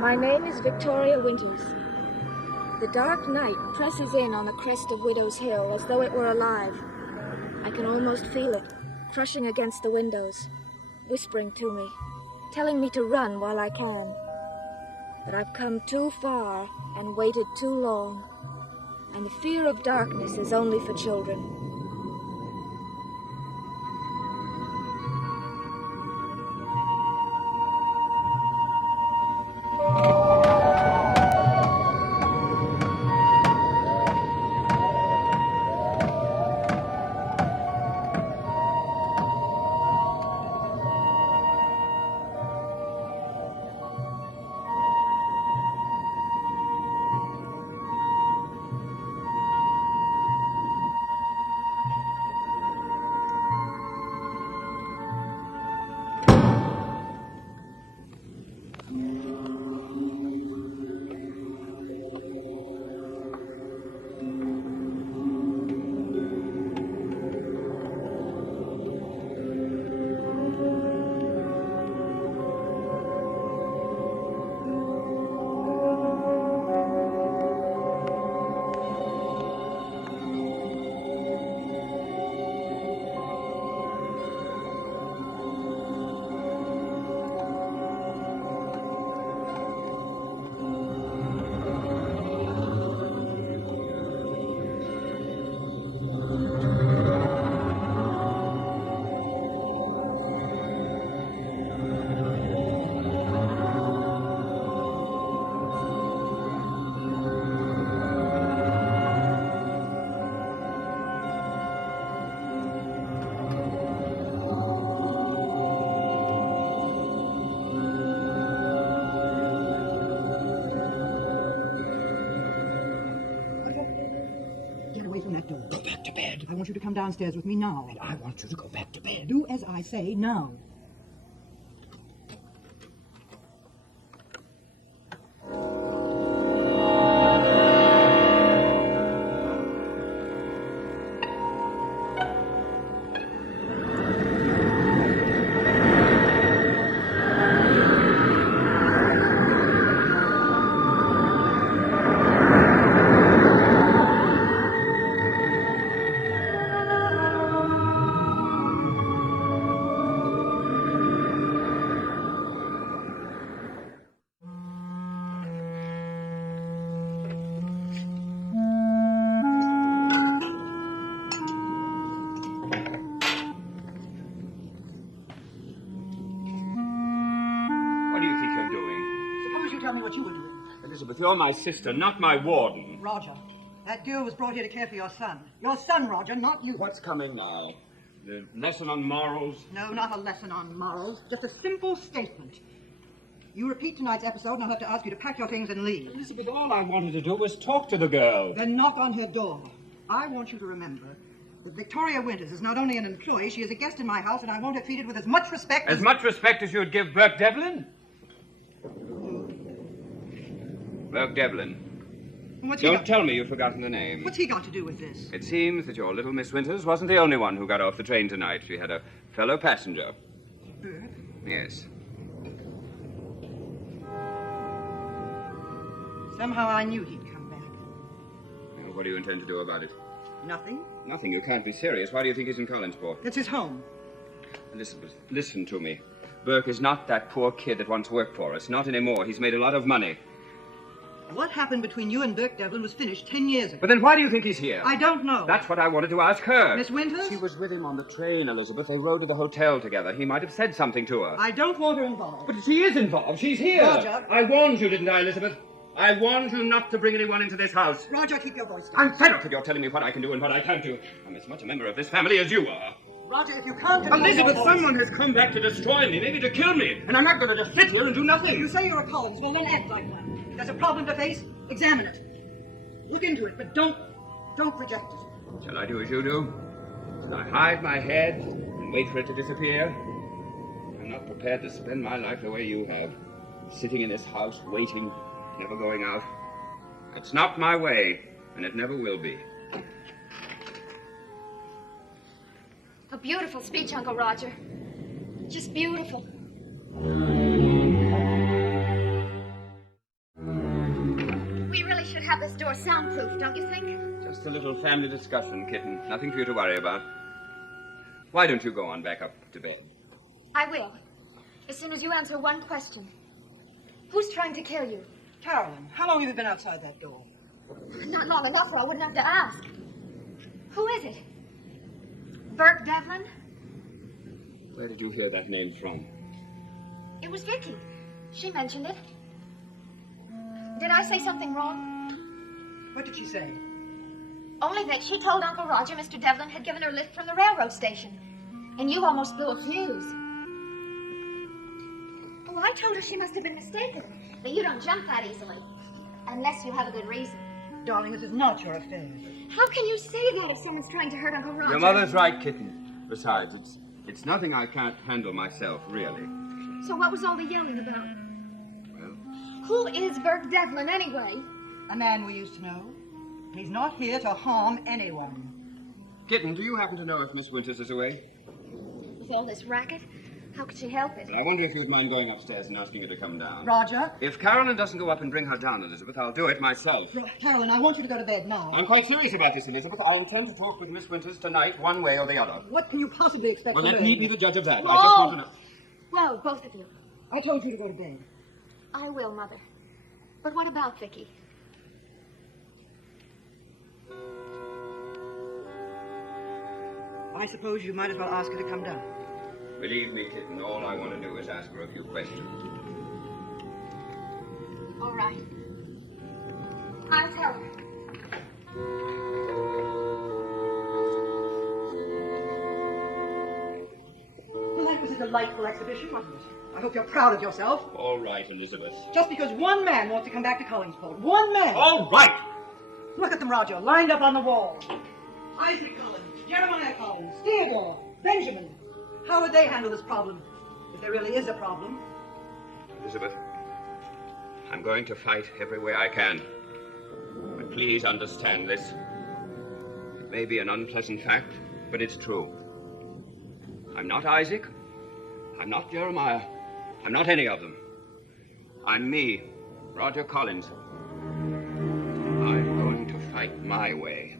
My name is Victoria Winters. The dark night presses in on the crest of Widow's Hill as though it were alive. I can almost feel it, crushing against the windows, whispering to me, telling me to run while I can. But I've come too far and waited too long, and the fear of darkness is only for children. Go back to bed. I want you to come downstairs with me now. And I want you to go back to bed. Do as I say now. What do you think you're doing? Suppose you tell me what you were doing. Elizabeth, you're my sister, not my warden. Roger, that girl was brought here to care for your son. Your son, Roger, not you. What's coming now? The lesson on morals? No, not a lesson on morals. Just a simple statement. You repeat tonight's episode, and I'll have to ask you to pack your things and leave. Elizabeth, all I wanted to do was talk to the girl. Then knock on her door. I want you to remember that Victoria Winters is not only an employee, she is a guest in my house, and I want her treated with as much respect As much respect as you would give Burke Devlin? Burke Devlin. Don't tell me you've forgotten the name. What's he got to do with this? It seems that your little Miss Winters wasn't the only one who got off the train tonight. She had a fellow passenger. Burke? Yes. Somehow I knew he'd come back. Well, what do you intend to do about it? Nothing. Nothing. You can't be serious. Why do you think he's in Collinsport? It's his home. Elizabeth, listen to me. Burke is not that poor kid that once worked for us. Not anymore. He's made a lot of money. What happened between you and Burke Devlin was finished 10 years ago. But then why do you think he's here? I don't know. That's what I wanted to ask her. Miss Winters? She was with him on the train, Elizabeth. They rode to the hotel together. He might have said something to her. I don't want her involved. But she is involved. She's here. Roger. I warned you, didn't I, Elizabeth? I warned you not to bring anyone into this house. Roger, keep your voice down. I'm fed up with your telling me what I can do and what I can't do. I'm as much a member of this family as you are. Roger, if you can't... Elizabeth, someone has come back to destroy me, maybe to kill me, and I'm not going to just sit here and do nothing. You say you're a Collins, well, then act like that. There's a problem to face, examine it. Look into it, but don't reject it. Shall I do as you do? Shall I hide my head and wait for it to disappear? I'm not prepared to spend my life the way you have, sitting in this house, waiting, never going out. It's not my way, and it never will be. A beautiful speech, Uncle Roger. Just beautiful. soundproof, don't you think? Just a little family discussion, kitten. Nothing for you to worry about. Why don't you go on back up to bed? I will. As soon as you answer one question. Who's trying to kill you? Carolyn, how long have you been outside that door? Not long enough or I wouldn't have to ask. Who is it? Burke Devlin? Where did you hear that name from? It was Vicky. She mentioned it. Did I say something wrong? What did she say? Only that she told Uncle Roger Mr. Devlin had given her a lift from the railroad station. And you almost blew a fuse. Oh, I told her she must have been mistaken. That you don't jump that easily. Unless you have a good reason. Darling, this is not your affair. How can you say that if someone's trying to hurt Uncle Roger? Your mother's right, kitten. Besides, it's nothing I can't handle myself, really. So what was all the yelling about? Well, Who is Burke Devlin, anyway? A man we used to know. He's not here to harm anyone. kitten, do you happen to know if Miss Winters is away? With all this racket, how could she help it? I wonder if you'd mind going upstairs and asking her to come down. Roger? If Carolyn doesn't go up and bring her down, Elizabeth, I'll do it myself. Carolyn, I want you to go to bed now. I'm quite serious about this, Elizabeth. I intend to talk with Miss Winters tonight, one way or the other. What can you possibly expect Well, to let learn? me be the judge of that. No. I just want to know. Well, both of you. I told you to go to bed. I will, Mother. But what about Vicky? I suppose you might as well ask her to come down. Believe me, kitten, all I want to do is ask her a few questions. All right. I'll tell her. Well, that was a delightful exhibition, wasn't it? I hope you're proud of yourself. All right, Elizabeth. Just because one man wants to come back to Collinsport. One man! All right! Look at them, Roger, lined up on the wall. Isaac Collins, Jeremiah Collins, Theodore, Benjamin. How would they handle this problem? If there really is a problem. Elizabeth, I'm going to fight every way I can. But please understand this. It may be an unpleasant fact, but it's true. I'm not Isaac. I'm not Jeremiah. I'm not any of them. I'm me, Roger Collins. I'm going to fight my way.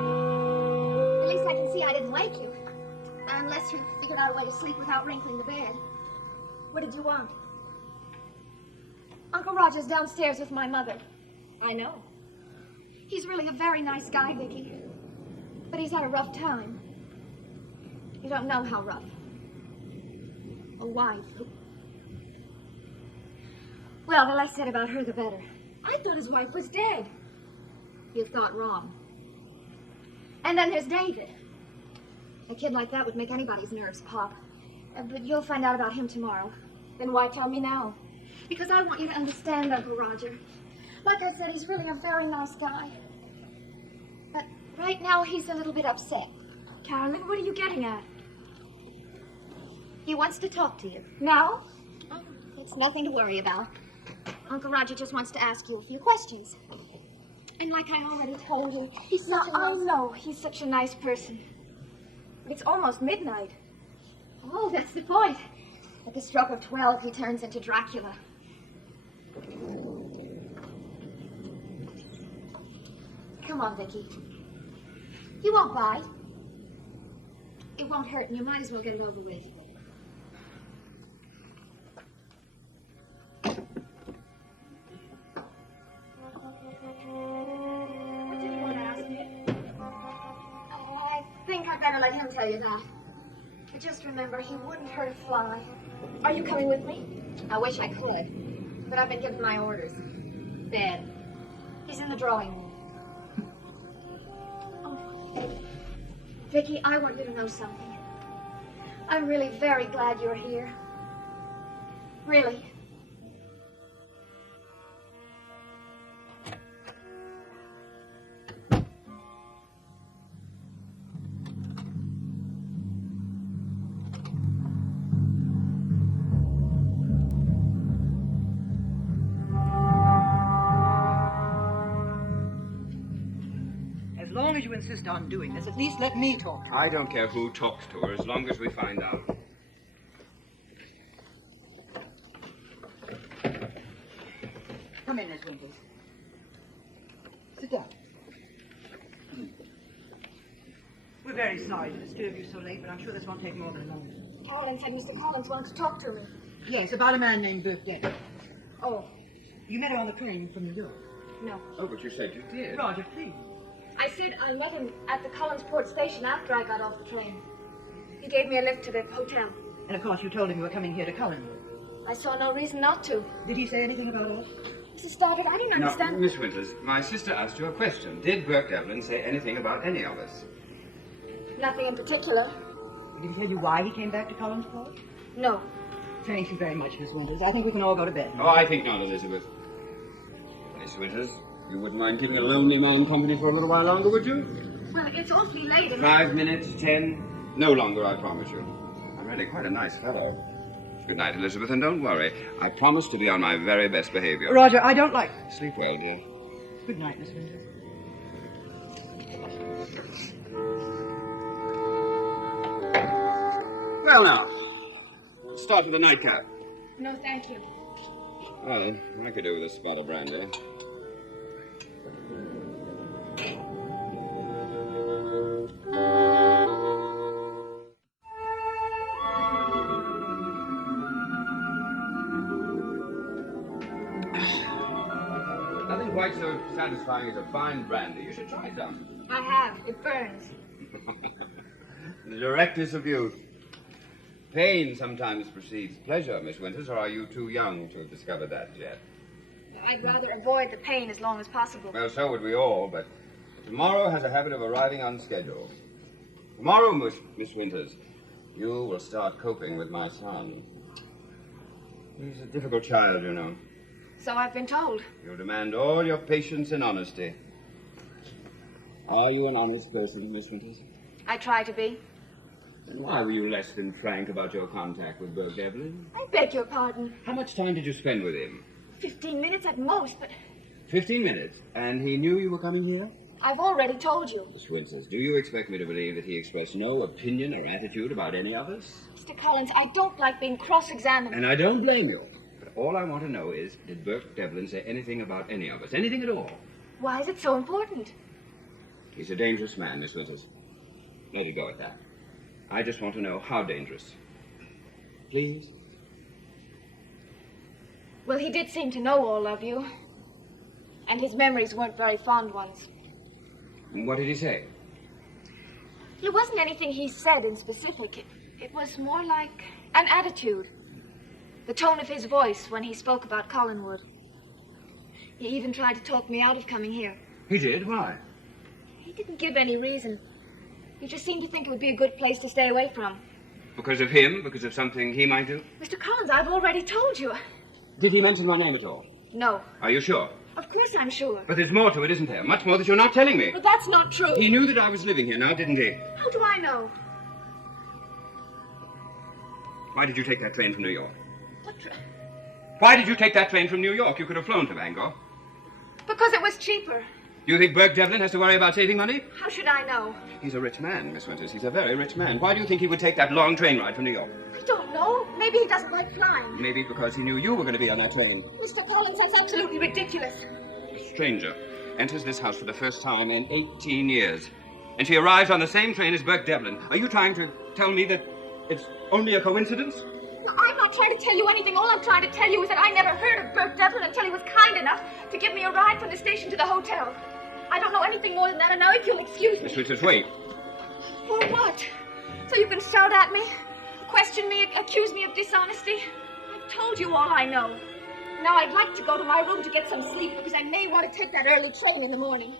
At least I can see I didn't wake you. Unless you figured out a way to sleep without wrinkling the bed. What did you want? Uncle Roger's downstairs with my mother. I know. He's really a very nice guy, Vicky. But he's had a rough time. You don't know how rough. A wife. Well, the less said about her, the better. I thought his wife was dead. You thought wrong. And then there's David. A kid like that would make anybody's nerves pop. But you'll find out about him tomorrow. Then why tell me now? Because I want you to understand Uncle Roger. Like I said, he's really a very nice guy. But right now, he's a little bit upset. Carolyn, what are you getting at? He wants to talk to you. Now? Oh, it's nothing to worry about. Uncle Roger just wants to ask you a few questions. And like I already told you, he's such a nice... I know, he's such a nice person. But it's almost midnight. Oh, that's the point. At the stroke of 12, he turns into Dracula. Come on, Vicky. You won't bite. It won't hurt, and you might as well get it over with. What did you want to ask me? I think I'd better let him tell you that. But just remember, he wouldn't hurt a fly. Are you coming with me? I wish I could, but I've been given my orders. Bed. He's in the drawing room. Oh. Vicky, I want you to know something. I'm really very glad you're here. Really. As long as you insist on doing this, at least let me talk to her. I don't care who talks to her as long as we find out. Come in, Miss Winters. Sit down. We're very sorry to disturb you so late, but I'm sure this won't take more than a moment. Caroline said Mr. Collins wanted to talk to me. Yes, about a man named Burke Denton. Oh, You met her on the train from New York. no. Oh, but you said you did. Roger, please. I said I met him at the Collinsport station after I got off the train. He gave me a lift to the hotel. And of course you told him you were coming here to Collinwood. I saw no reason not to. Did he say anything about us? Mrs. Stoddard, I didn't Now, understand. Miss Winters, my sister asked you a question. Did Burke Devlin say anything about any of us? Nothing in particular. Did he tell you why he came back to Collinsport? No. Thank you very much, Miss Winters. I think we can all go to bed. Oh, I think not, Elizabeth. Miss Winters, you wouldn't mind keeping a lonely man company for a little while longer, would you? Well, it's awfully late. And 5 minutes, 10. No longer, I promise you. I'm really quite a nice fellow. Good night, Elizabeth, and don't worry. I promise to be on my very best behavior. Roger, I don't like... Sleep well, dear. Good night, Miss Winters. Well, now, start with the nightcap. No, thank you. I could do with a spot of brandy. Nothing quite so satisfying as a fine brandy. You should try some. I have. It burns. The directness of youth. Pain sometimes precedes pleasure, Miss Winters, or are you too young to have discovered that yet? I'd rather avoid the pain as long as possible. Well, so would we all, but tomorrow has a habit of arriving on schedule. Tomorrow, Miss Winters, you will start coping with my son. He's a difficult child, you know. So I've been told. He'll demand all your patience and honesty. Are you an honest person, Miss Winters? I try to be. Then why were you less than frank about your contact with Burke Devlin? I beg your pardon. How much time did you spend with him? 15 minutes at most, but 15 minutes. And he knew you were coming here? I've already told you. Miss Winters, do you expect me to believe that he expressed no opinion or attitude about any of us? Mr. Collins, I don't like being cross-examined. And I don't blame you. But all I want to know is, did Burke Devlin say anything about any of us? Anything at all? Why is it so important? He's a dangerous man, Miss Winters. Let it go at that. I just want to know how dangerous. Please? Well, he did seem to know all of you. And his memories weren't very fond ones. And what did he say? It wasn't anything he said in specific. It was more like an attitude. The tone of his voice when he spoke about Collinwood. He even tried to talk me out of coming here. He did? Why? He didn't give any reason. He just seemed to think it would be a good place to stay away from. Because of him? Because of something he might do? Mr. Collins, I've already told you. Did he mention my name at all? No. Are you sure? Of course I'm sure. But there's more to it, isn't there? Much more that you're not telling me. But that's not true. He knew that I was living here now, didn't he? How do I know? Why did you take that train from New York? What Why did you take that train from New York? You could have flown to Bangor. Because it was cheaper. Do you think Burke Devlin has to worry about saving money? How should I know? He's a rich man, Miss Winters. He's a very rich man. Why do you think he would take that long train ride from New York? I don't know. Maybe he doesn't like flying. Maybe because he knew you were going to be on that train. Mr. Collins, that's absolutely ridiculous. A stranger enters this house for the first time in 18 years. And she arrives on the same train as Burke Devlin. Are you trying to tell me that it's only a coincidence? No, I'm not trying to tell you anything. All I'm trying to tell you is that I never heard of Burke Devlin until he was kind enough to give me a ride from the station to the hotel. I don't know anything more than that, and now if you'll excuse me. Miss Winters, wait. For what? So you can shout at me, question me, accuse me of dishonesty? I've told you all I know. Now I'd like to go to my room to get some sleep because I may want to take that early train in the morning.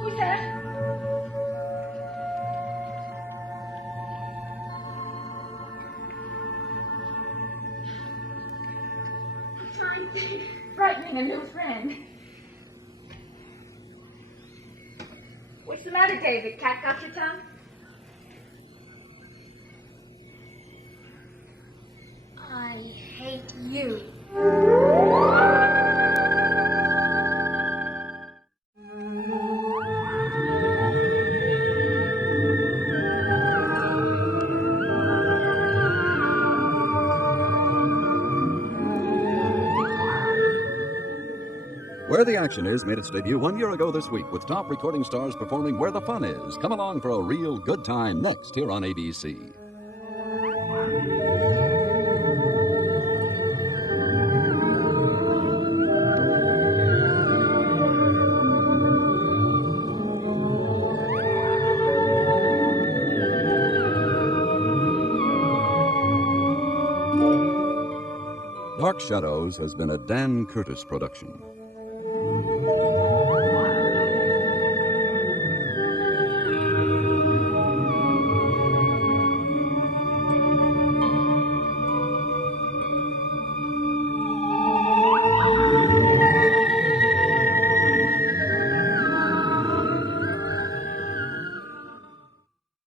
Who's that? I'm frightening a new friend. What's the matter, David? Cat got your tongue? I hate you. Where the Action Is made its debut 1 year ago this week with top recording stars performing Where the Fun Is. Come along for a real good time next here on ABC. Dark Shadows has been a Dan Curtis production.